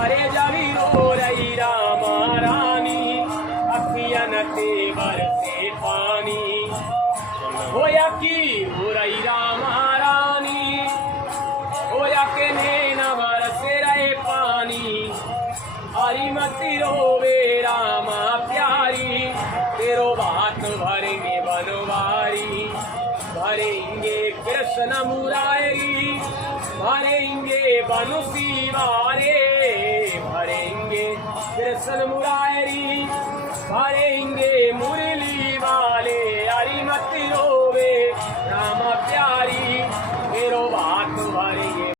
अरे जावी रो रही रामा रानी, अखियन ते बरसे पानी। होया की हो रही रामा रानी, होया के नैना बरसे रहे पानी। हरी मती रोवे रामा प्यारी, तेरो बात भरेंगे बनवारी। भरेंगे कृष्ण मुरारी, भरेंगे बंसी वारे। भरेंगे कृष्ण मुरारी, भरे